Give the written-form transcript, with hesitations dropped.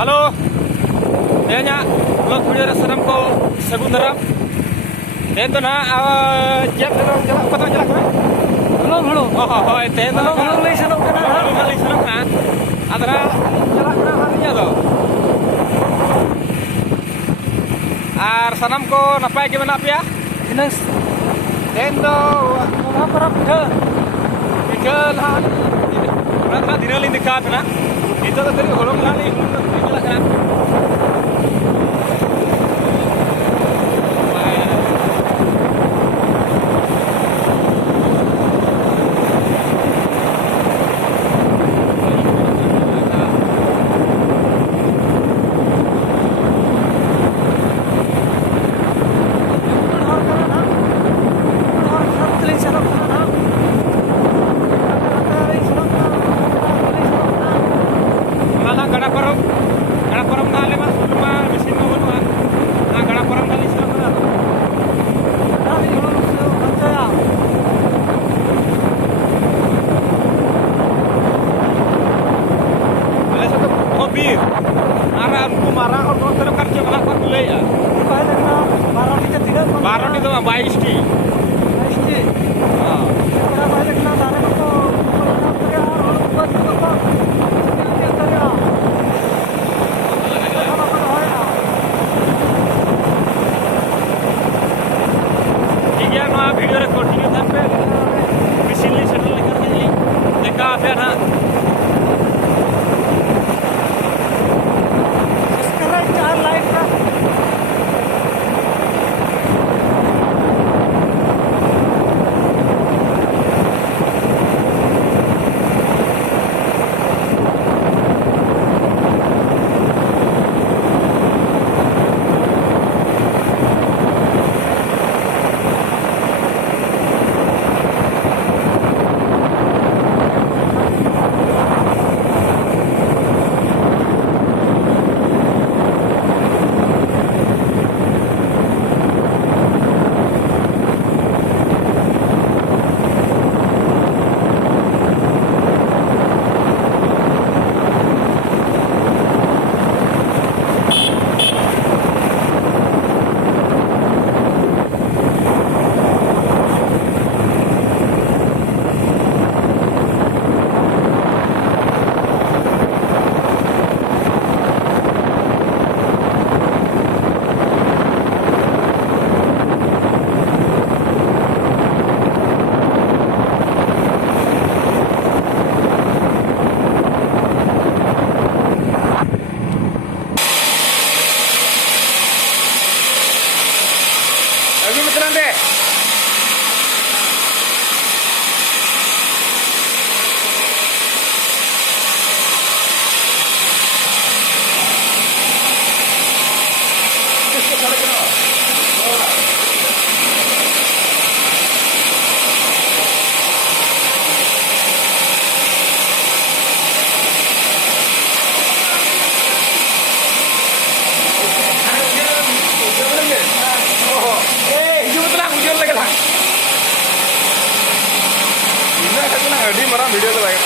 Halo, tehnya blog video restoran ko Segundara. Tento na jet na jalan apa jalan kan? Belum. Oh, tento na Belum lagi senok kana. belum kali senang na. Adara jalan kana harinya to. Ar sanam ko napai gimana pia? Inas Tento parap ke. ikan han. Rata dinalin dekat na. Itu tadi holong lali jalan kana. Gada param nale mas rumah mesin mo bunuh. Gada param nale sila na. Ala sa mobil. Arah ko marah ko terus kerja malah ko beli ya. Baron itu mah 22 ki. Video recording है पे मिसिनली settle करके जी देखा फिर ना subscribe 4 like का अभी मित्रों दे di marah video tuh